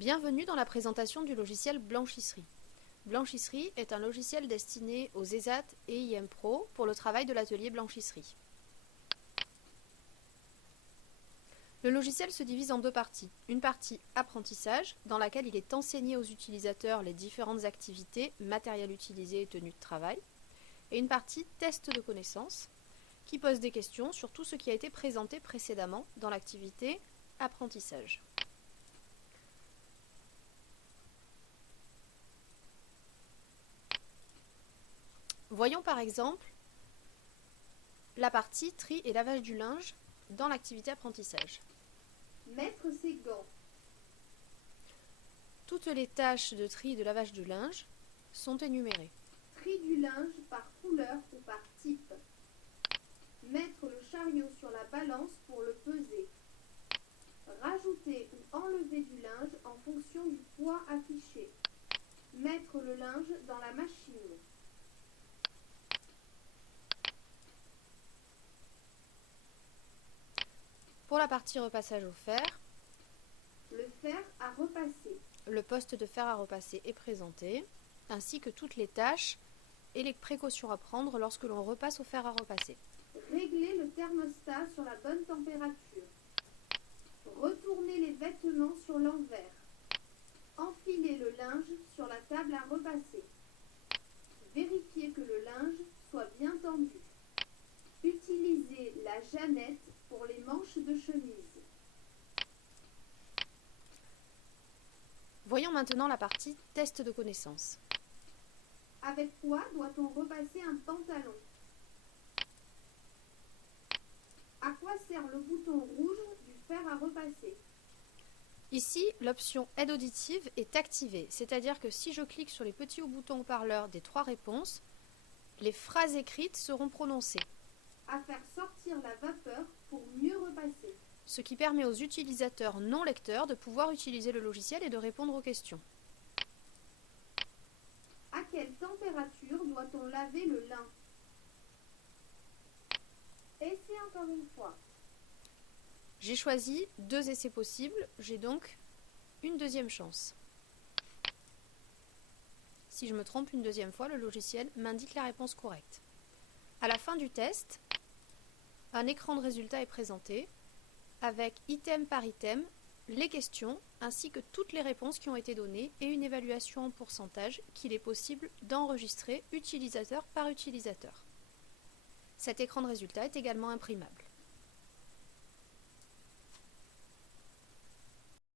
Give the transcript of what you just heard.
Bienvenue dans la présentation du logiciel Blanchisserie. Blanchisserie est un logiciel destiné aux ESAT et IM Pro pour le travail de l'atelier blanchisserie. Le logiciel se divise en deux parties. Une partie apprentissage, dans laquelle il est enseigné aux utilisateurs les différentes activités, matériel utilisé et tenue de travail. Et une partie test de connaissances, qui pose des questions sur tout ce qui a été présenté précédemment dans l'activité apprentissage. Voyons par exemple la partie tri et lavage du linge dans l'activité apprentissage. Mettre ses gants. Toutes les tâches de tri et de lavage du linge sont énumérées. Tri du linge par couleur ou par type. Mettre le chariot sur la balance pour le peser. Rajouter ou enlever du linge en fonction du poids affiché. Mettre le linge dans la machine. Pour la partie repassage au fer, le fer à repasser. Le poste de fer à repasser est présenté, ainsi que toutes les tâches et les précautions à prendre lorsque l'on repasse au fer à repasser. Régler le thermostat sur la bonne température. Retourner les vêtements sur l'envers. Enfiler le linge sur la table à repasser. Vérifier que le linge soit bien tendu. Utiliser la jeannette pour les manches de chemise. Voyons maintenant la partie test de connaissances. Avec quoi doit-on repasser un pantalon? À quoi sert le bouton rouge du fer à repasser? Ici, l'option aide auditive est activée, c'est-à-dire que si je clique sur les petits boutons haut-parleurs des trois réponses, les phrases écrites seront prononcées. À faire sortir la vapeur pour mieux repasser. Ce qui permet aux utilisateurs non lecteurs de pouvoir utiliser le logiciel et de répondre aux questions. À quelle température doit-on laver le lin? Essayez encore une fois. J'ai choisi 2 essais possibles, j'ai donc une deuxième chance. Si je me trompe une deuxième fois, le logiciel m'indique la réponse correcte. À la fin du test, un écran de résultats est présenté avec item par item, les questions ainsi que toutes les réponses qui ont été données et une évaluation en pourcentage qu'il est possible d'enregistrer utilisateur par utilisateur. Cet écran de résultats est également imprimable.